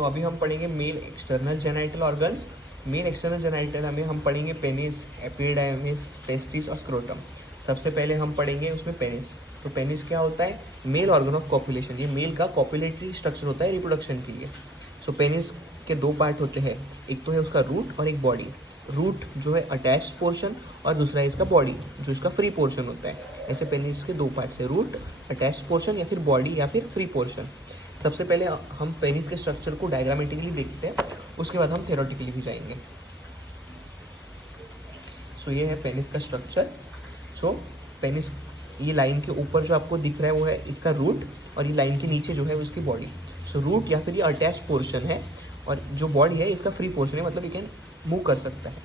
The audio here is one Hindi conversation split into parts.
तो अभी हम पढ़ेंगे male external genital organs. Male external genital में हम पढ़ेंगे पेनिस, एपिडाइमिस, टेस्टिस और स्क्रोटम। सबसे पहले हम पढ़ेंगे उसमें पेनिस। तो पेनिस क्या होता है? Male organ of copulation. ये मेल का कॉपुलेटरी स्ट्रक्चर होता है रिप्रोडक्शन के लिए। सो पेनिस के दो पार्ट होते हैं, एक तो है उसका रूट और एक बॉडी। रूट जो है अटैच्ड पोर्शन और दूसरा है इसका बॉडी जो इसका फ्री पोर्शन होता है। ऐसे पेनिस के दो पार्ट्स है, रूट, अटैच्ड पोर्शन या फिर बॉडी या फिर फ्री पोर्शन। सबसे पहले हम पेनिस के स्ट्रक्चर को डायग्रामेटिकली देखते हैं, उसके बाद हम थ्योरेटिकली भी जाएंगे। सो ये है पेनिस का स्ट्रक्चर। सो पेनिस, ये लाइन के ऊपर जो आपको दिख रहा है वो है इसका रूट, और ये लाइन के नीचे जो है उसकी बॉडी। सो रूट या फिर ये अटैच्ड पोर्शन है, और जो बॉडी है इसका फ्री पोर्शन है, मतलब ये कैन मूव कर सकता है।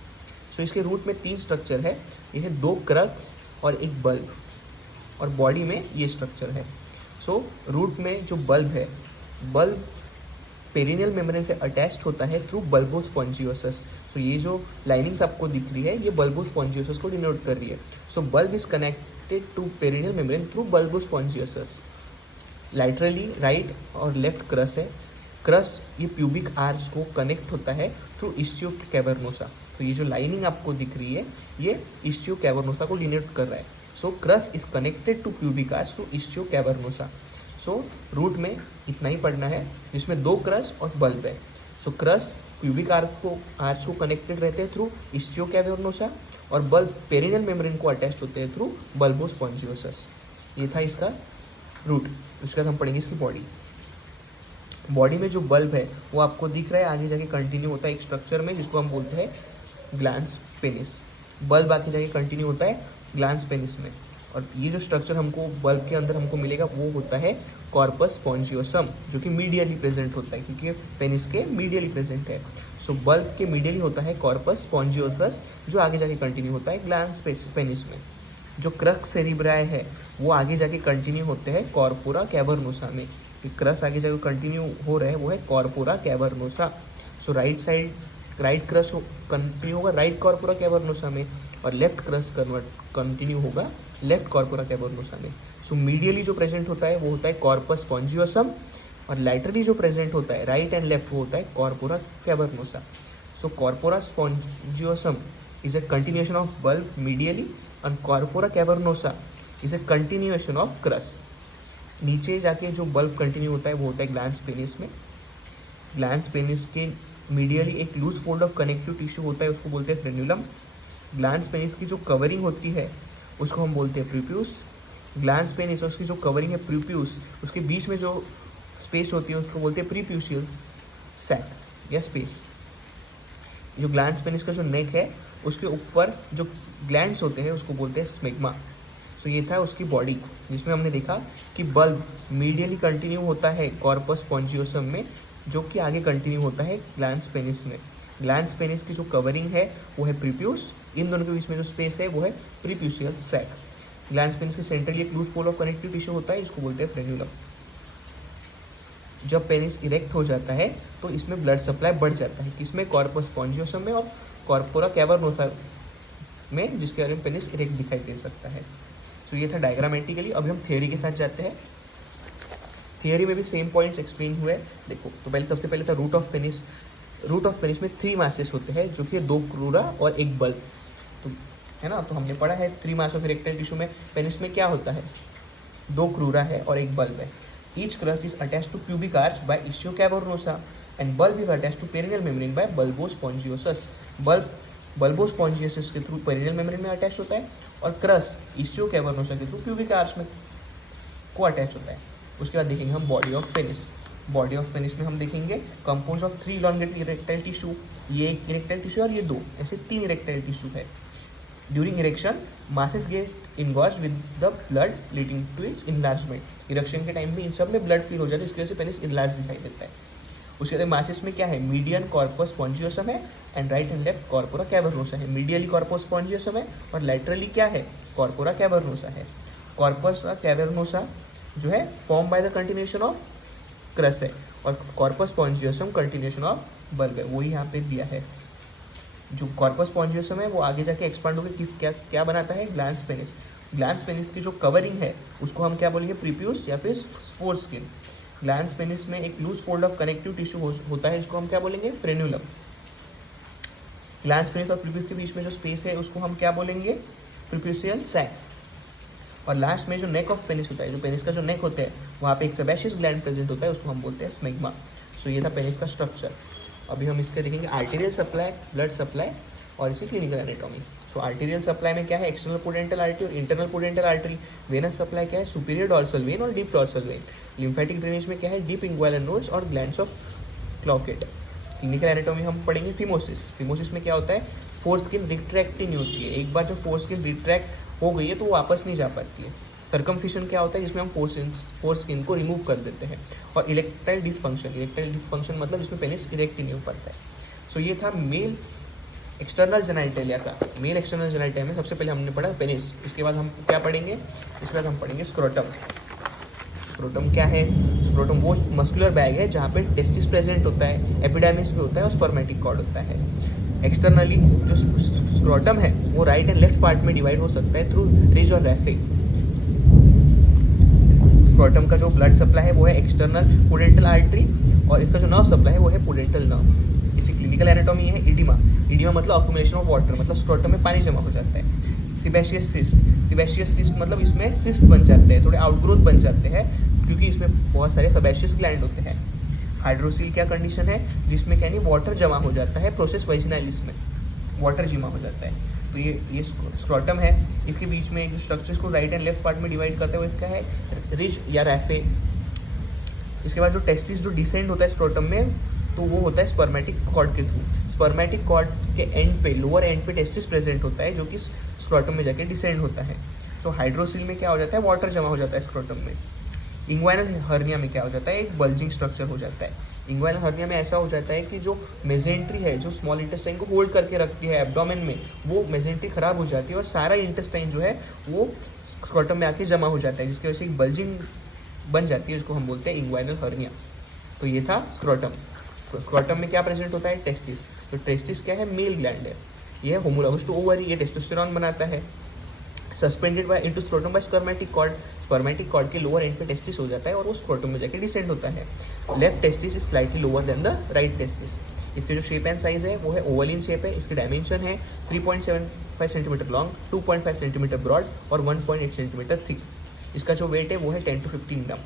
सो इसके रूट में 3 स्ट्रक्चर है, ये है 2 क्रक्स और एक बल्ब, और बॉडी में ये स्ट्रक्चर है। सो रूट में जो बल्ब है, बल्ब पेरिनियल मेम्ब्रेन से अटैच्ड होता है थ्रू बल्बोस्पॉन्जियोसस। तो ये जो लाइनिंग्स आपको दिख रही है ये बल्बोस्पॉन्जियोसस को डिनोट कर रही है। So bulb is connected to perineal membrane through bulbospongiosus. Laterally right और लेफ्ट क्रस है। क्रस ये प्यूबिक आर्च को कनेक्ट होता है थ्रू इस्चियो कैवर्नोसा। तो ये जो लाइनिंग आपको दिख रही है ये इस्चियो कैवर्नोसा को डिनोट कर रहा है। So crus is connected to pubic arch through ischio cavernosa. So root में इतना ही पढ़ना है, जिसमें 2 क्रस और बल्ब है। सो क्रस प्यूबिक आर्च को कनेक्टेड रहते हैं थ्रू इस्चियो कैवर्नोसा, और बल्ब पेरिनियल मेम्ब्रेन को अटैच होते हैं थ्रू बल्बोस्पॉन्जियोसस। ये था इसका रूट। उसके बाद हम पढ़ेंगे इसकी बॉडी। बॉडी में जो बल्ब है वो आपको दिख रहा है, आगे जाके कंटिन्यू होता है एक स्ट्रक्चर में जिसको हम बोलते हैं ग्लैंस पेनिस। बल्ब आगे जाके कंटिन्यू होता है ग्लैंस पेनिस में, और ये जो स्ट्रक्चर हमको बल्ब के अंदर हमको मिलेगा वो होता है कॉर्पस स्पॉन्जियोसम, जो कि मीडियली प्रेजेंट होता है क्योंकि पेनिस के मीडियली प्रेजेंट है। सो बल्ब के मीडियली होता है कॉर्पस स्पॉन्जियोसस, जो आगे जाके कंटिन्यू होता है ग्लैंस पेनिस में। जो क्रक्स सेरिब्राई है वो आगे जाके कंटिन्यू होते हैं कॉर्पोरा कैवर्नोसा में। क्रस आगे जाके कंटिन्यू हो रहे हैं वो है कॉर्पोरा कैवर्नोसा। सो राइट क्रस कंटिन्यू होगा राइट कॉर्पोरा कैवर्नोसा में, और लेफ्ट क्रस कंटिन्यू होगा लेफ्ट कॉर्पोरा कैवर्नोसा में। सो मीडियली जो प्रेजेंट होता है वो होता है कॉर्पस स्पॉन्जियोसम, और लैटरली जो प्रेजेंट होता है राइट एंड लेफ्ट वो होता है corpora cavernosa. So corpora spongiosum is a continuation of bulb medially, and corpora cavernosa is a continuation of crus। नीचे जाके जो बल्ब कंटिन्यू होता है वो होता है ग्लैंस पेनिस में। ग्लैंस पेनिस के मीडियली एक loose fold of connective tissue होता है, उसको बोलते हैं फ्रेन्यूलम। ग्लैंस पेनिस की जो कवरिंग होती है उसको हम बोलते हैं प्रीप्यूस। ग्लैंस पेनिस और उसकी जो कवरिंग है प्रीप्यूस, उसके बीच में जो स्पेस होती है उसको बोलते हैं प्रीप्यूशियल सैक या स्पेस। जो ग्लैंस पेनिस का जो नेक है उसके ऊपर जो ग्लैंड्स होते हैं उसको बोलते हैं स्मेग्मा। सो ये था उसकी बॉडी, जिसमें हमने देखा कि बल्ब मीडियली कंटिन्यू होता है कॉर्पस स्पॉन्जियोसम में, जो कि आगे कंटिन्यू होता है ग्लैंस पेनिस में। ग्लैंस पेनिस की जो कवरिंग है वो है प्रीप्यूस, इन दोनों के बीच में जो स्पेस है वो है प्रीप्यूशियल सैक। ग्लैंस पेनिस के सेंट्रली एक loose fold of connective tissue होता है, इसको बोलते हैं फ्रेन्यूलम। जब पेनिस इरेक्ट हो जाता है तो इसमें ब्लड सप्लाई बढ़ जाता है, किसमें? कॉर्पस स्पॉन्जियोसम में और कॉर्पोरा कैवर्नोसा में, जिसके बारे में पेनिस इरेक्ट दिखाई दे सकता है। तो ये था डायग्रामेटिकली। अभी हम थियोरी के साथ जाते हैं। थियोरी में भी सेम पॉइंट्स एक्सप्लेन हुए। देखो, तो पहले सबसे पहले था root of penis. Root of penis में 3 मासेस होते हैं, जो कि 2 क्रूरा और एक बल्ब, तो है ना। तो हमने पढ़ा है 3 मास ऑफ इरेक्टाइल टिश्यू में पेनिस में क्या होता है, 2 क्रूरा है और एक बल्ब है। Each crus is attached to pubic arch by ischio cavernosa, and bulb is attached to perineal membrane by bulbospongiosus. Bulb bulbospongiosus के थ्रू पेरिनियल मेम्ब्रेन में अटैच होता है, और क्रस इस्चियो कैवर्नोसा के थ्रू प्यूबिक आर्च में को अटैच होता है। उसके बाद देखेंगे हम body of penis. Body of penis में हम देखेंगे compose of 3 elongated erectile tissue. ये एक इरेक्टाइल टिश्यू और ये 2, ऐसे 3 इरेक्टाइल टिश्यू है। During erection masses get engorged with the blood leading to its enlargement। Erection के टाइम में इन सब में ब्लड फील हो जाता है, इसकी वजह से पेनिस इनलार्ज दिखाई देता है। उसके बाद मासेस में क्या है, मीडियन कॉर्पस स्पॉन्जियोसम है, and right and left corpora cavernosa है। मीडियली कॉर्पस स्पॉन्जियोसम है और लैटरली क्या है, कॉर्पोरा कैवर्नोसा है। कॉर्पस कैवर्नोसा जो है form by the continuation of cross है, और corpus spongiosum continuation of bulb है, वही यहाँ पे दिया है। जो कॉर्पस स्पॉन्जियोसम है वो आगे जाके एक्सपांड होकर क्या क्या बनाता है, ग्लैंस पेनिस। ग्लैंस पेनिस की जो कवरिंग है उसको हम क्या बोलेंगे, प्रीप्यूस या फिर स्पोर स्किन। ग्लैंस पेनिस में एक loose fold of connective tissue होता है, इसको हम क्या बोलेंगे, फ्रेन्यूलम। ग्लैंस पेनिस और प्रीपिस के बीच में जो स्पेस है उसको हम क्या बोलेंगे, प्रीपिशियल सैक। और लास्ट में जो नेक ऑफ पेनिस होता है, जो पेनिस का जो नेक होता है, वहाँ पे एक सेबेशियस ग्लैंड प्रेजेंट होता है, उसको हम बोलते हैं स्मेग्मा। सो ये था पेनिस का स्ट्रक्चर। अभी हम इसके देखेंगे आर्टेरियल सप्लाई, ब्लड सप्लाई और इसी clinical anatomy. So arterial supply में क्या है, एक्सटर्नल पोडेंटल आर्टरी और internal pudendal artery. Venous supply क्या है, सुपीरियर डॉर्सल वेन और deep dorsal vein. Lymphatic drainage में क्या है, डीप इंग्वाइनल नोड्स और glands of Cloquet. Clinical anatomy हम पढ़ेंगे फिमोसिस। फिमोसिस में क्या होता है, फोर स्किन रिट्रैक्ट नहीं होती है, एक बार जब फोर स्किन रिट्रैक्ट हो गई है तो वो वापस नहीं जा पाती है। सर्कमफिशन क्या होता है, जिसमें हम फोर स्किन को रिमूव कर देते हैं। और इरेक्टाइल डिसफंक्शन, इरेक्टाइल डिसफंक्शन मतलब जिसमें पेनिस इरेक्ट ही नहीं हो पाता है। सो ये था मेल एक्सटर्नल जेनाइटेलिया का। मेल एक्सटर्नल जेनाइटेलिया में सबसे पहले हमने पढ़ा पेनिस, इसके बाद हम क्या पढ़ेंगे, इसके बाद हम पढ़ेंगे स्क्रोटम। स्क्रोटम क्या है, स्क्रोटम वो मस्कुलर बैग है जहाँ पे टेस्टिस प्रेजेंट होता है, एपिडाइमिस भी होता है और स्पर्मेटिक कॉर्ड होता है। एक्सटर्नली जो स्क्रोटम है वो राइट एंड लेफ्ट पार्ट में डिवाइड हो सकता है थ्रू रिज और रैफे। स्क्रोटम का जो ब्लड सप्लाई है वो है एक्सटर्नल पोडेंटल आर्टरी और इसका जो नर्व सप्लाई है वो है पोडेंटल नर्व। इसी क्लिनिकल एनाटॉमी है इडिमा। इडिमा मतलब अक्यूमुलेशन ऑफ वाटर, मतलब स्क्रोटम में पानी जमा हो जाता है। सिबेशियस सिस्ट, सिबेशियस सिस्ट मतलब इसमें सिस्ट बन जाते हैं, थोड़े आउटग्रोथ बन जाते हैं क्योंकि इसमें बहुत सारे सेबेशियस ग्लैंड होते हैं। हाइड्रोसील क्या कंडीशन है, जिसमें क्या नहीं वाटर जमा हो जाता है, प्रोसेस वाइजिनालिस में वाटर जमा हो जाता है। तो ये स्क्रोटम है, इसके बीच में जो स्ट्रक्चर्स को राइट एंड लेफ्ट पार्ट में डिवाइड करते हुए इसका है रिज या रैफे। इसके बाद जो टेस्टिस जो डिसेंड होता है स्क्रोटम में, तो वो होता है स्पर्मेटिक कॉर्ड के थ्रू। स्पर्मेटिक कॉर्ड के एंड पे, लोअर एंड पे टेस्टिस प्रेजेंट होता है जो कि स्क्रोटम में जाके डिसेंड होता है। तो हाइड्रोसील में क्या हो जाता है, वाटर जमा हो जाता है स्क्रोटम में। इंग्वाइनल हर्निया में क्या हो जाता है, एक बल्जिंग स्ट्रक्चर हो जाता है। इंग्वाइनल हर्निया में ऐसा हो जाता है कि जो मेजेंट्री है, जो स्मॉल इंटेस्टाइन को होल्ड करके रखती है एब्डोमेन में, वो मेजेंट्री खराब हो जाती है और सारा इंटेस्टाइन जो है वो स्क्रोटम में आके जमा हो जाता है, जिसकी वजह से एक बल्जिंग बन जाती है, जिसको हम बोलते हैं इंग्वाइनल हर्निया। तो ये था स्क्रोटम। तो स्क्रोटम में क्या प्रेजेंट होता है, टेस्टिस। तो टेस्टिस क्या है, मेल ग्लैंड है, ये है होमोलोगस टू ओवरी, ये टेस्टोस्टेरॉन बनाता है। Suspended by into scrotum by spermatic cord, spermatic cord के लोअर एंड पे टेस्टिस हो जाता है और वो स्क्रोटम में जाके डिसेंड होता है। Left testis is slightly lower than the right testis. इसकी जो शेप एंड साइज है वो है ओवल इन शेप है। इसके डायमेंशन है 3.75 सेंटीमीटर लॉन्ग, 2.5 सेंटीमीटर ब्रॉड और 1.8 सेंटीमीटर थिक। इसका जो वेट है वो है 10 to 15 ग्राम।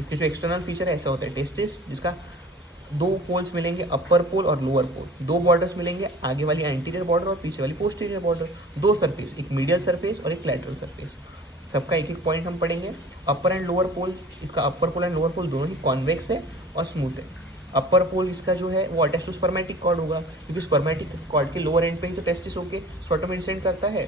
इसके जो एक्सटर्नल फीचर है ऐसा होता है, टेस्टिस जिसका दो पोल्स मिलेंगे, अपर पोल और लोअर पोल, दो बॉर्डर्स मिलेंगे, आगे वाली एंटीरियर बॉर्डर और पीछे वाली पोस्टीरियर बॉर्डर, दो सरफेस, एक मीडियल सरफेस और एक लैटरल सरफेस। सबका एक एक पॉइंट हम पढ़ेंगे। अपर एंड लोअर पोल, इसका अपर पोल एंड लोअर पोल दोनों ही कॉन्वेक्स है और स्मूथ है। अपर पोल इसका जो है वो अटैच टू स्पर्मेटिक कॉर्ड होगा, क्योंकि स्पर्मेटिक कॉर्ड के लोअर एंड पे ही तो टेस्टिस होके स्क्रोटम में डिसेंड करता है,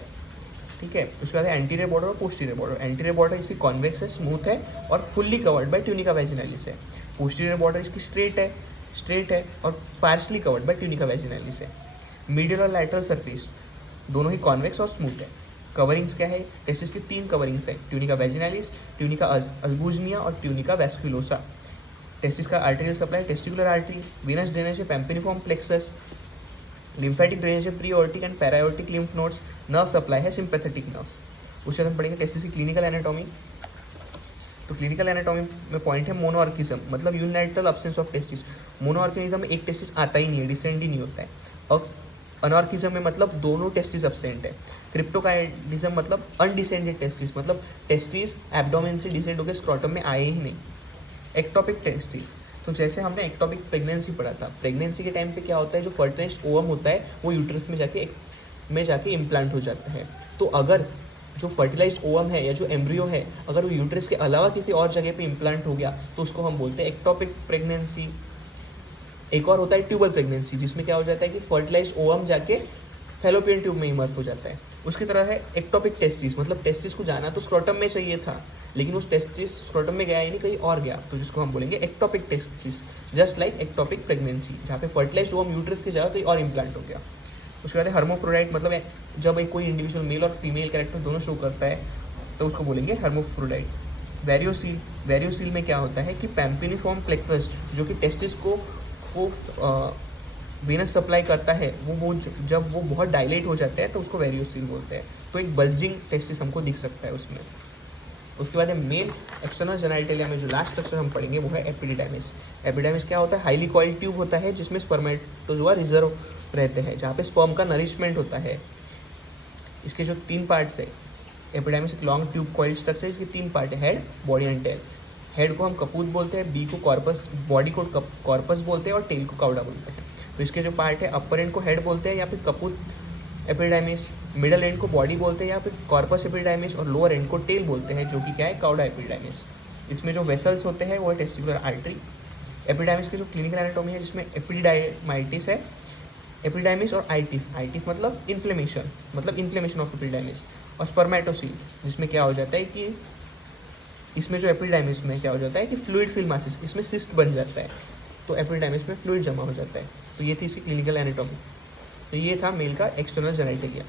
ठीक है। उसके बाद एंटीरियर बॉर्डर और पोस्टीरियर बॉर्डर। एंटीरियर बॉर्डर इसकी कॉन्वेक्स है, स्मूथ है और फुल्ली कवर्ड बाय ट्यूनिका वैजिनालिस है। पोस्टीरियर बॉर्डर इसकी स्ट्रेट है और पार्शली कवर्ड बाय ट्यूनिका वैजिनालिस है। मीडियल और लैटरल सरफेस दोनों ही कॉन्वेक्स और स्मूथ है। कवरिंग्स क्या है, टेस्टिस की 3 कवरिंग्स है, ट्यूनिका वैजिनालिस, ट्यूनिका अल्बुजिनिया और ट्यूनिका वैस्कुलोसा। टेस्टिस का arterial supply testicular artery, venous drainage है पैम्पिनिफॉर्म प्लेक्सस, लिम्फेटिक ड्रेनेज है preaortic and paraaortic lymph nodes, nerve supply है सिंपैथेटिक नर्व्स। उसके बाद हम पढ़ेंगे टेस्टिस की क्लिनिकल एनाटॉमी। तो क्लिनिकल एनाटॉमी में पॉइंट है मोनोआर्किज्म, मतलब unilateral absence of testis. Monorchism में एक टेस्टिस आता ही नहीं है, डिसेंड ही नहीं होता है। और अनआर्किज्म में मतलब दोनों टेस्टिस अब्सेंट है। क्रिप्टोकाइडिज्म मतलब अनडिसेंडेड टेस्टिस, मतलब टेस्टिस एब्डोमेन से डिसेंड होकर स्क्रोटम में आए ही नहीं। एक्टोपिक टेस्टिस, तो जैसे हमने एक्टोपिक प्रेगनेंसी पढ़ा था, प्रेगनेंसी के टाइम पे क्या होता है, जो फर्टिलाइज्ड ओवम होता है वो यूट्रस में जाके इम्प्लांट हो जाता है। तो अगर जो फर्टिलाइज्ड ओवम है या जो एम्ब्रियो है, अगर वो यूट्रस के अलावा किसी और जगह पे इम्प्लांट हो गया तो उसको हम बोलते हैं एक्टोपिक प्रेगनेंसी। एक और होता है ट्यूबल प्रेगनेंसी, जिसमें क्या हो जाता है कि फर्टिलाइज्ड ओवम जाके फैलोपियन ट्यूब में इमर्ज हो जाता है। उसकी तरह है एक्टोपिक टेस्टिस, मतलब टेस्टिस को जाना तो स्क्रोटम में चाहिए था, लेकिन उस टेस्टिस स्क्रोटम में गया ही नहीं, कहीं और गया, तो जिसको हम बोलेंगे ectopic testis. Just like ectopic pregnancy, जहाँ पे फर्टिलाइज्ड ओवम यूट्रस की जगह कहीं और इम्प्लांट हो गया। उसके बाद है हर्मोफ्रोडाइट, मतलब जब एक कोई इंडिविजुअल मेल और फीमेल कैरेक्टर दोनों शो करता है तो उसको बोलेंगे हर्मोफ्रोडाइट। वेरियोसील में क्या होता है कि पैम्पिनिफॉर्म प्लेक्सस, जो कि टेस्टिस को वेनस सप्लाई करता है, वो जब वो बहुत डायलेट हो जाता है तो उसको वेरियोसील बोलते हैं। तो एक बल्जिंग टेस्टिस हमको दिख सकता है उसमें। उसके बाद है मेल एक्सटर्नल जेनिटलिया में जो लास्ट स्ट्रक्चर हम पढ़ेंगे वो है एपिडिडाइमिस। एपिडिडाइमिस क्या होता है? हाईली कॉइल्ड ट्यूब होता है जिसमें स्पर्मेटोजोआ रिजर्व रहते हैं, जहाँ पे स्पर्म का नरिशमेंट होता है। इसके जो 3 पार्ट्स है, एपिडाइमिस एक लॉन्ग ट्यूब कॉइल्ड स्ट्रक्चर, इसके 3 पार्ट है, head, body and tail. Head को हम कपूत बोलते हैं, बी को कॉर्पस, बॉडी को कॉर्पस बोलते हैं और टेल को काउडा बोलते हैं। तो इसके जो पार्ट है, अपर एंड को हेड बोलते हैं या फिर कपूत एपिडाइमिस, मिडल एंड को बॉडी बोलते हैं या फिर कॉर्पस एपिडाइमिस, और लोअर एंड को टेल बोलते हैं, जो कि क्या है? Cauda epididymis. इसमें जो वेसल्स होते हैं वो है टेस्टिकुलर आर्टरी। एपिडाइमिस की जो क्लिनिकल एनाटॉमी है जिसमें एपिडाइमाइटिस है, एपिडाइमिस और आइटिस मतलब इन्फ्लेमेशन ऑफ एपिडाइमिस, और स्पर्मेटोसील जिसमें क्या हो जाता है कि इसमें जो एपिडाइमिस में क्या हो जाता है कि फ्लूइड फिल्मासिस, इसमें सिस्ट बन जाता है, तो एपिडाइमिस में फ्लूइड जमा हो जाता है। तो ये थी इसकी क्लिनिकल एनाटॉमी। तो ये था मेल का एक्सटर्नल जेनिटलिया।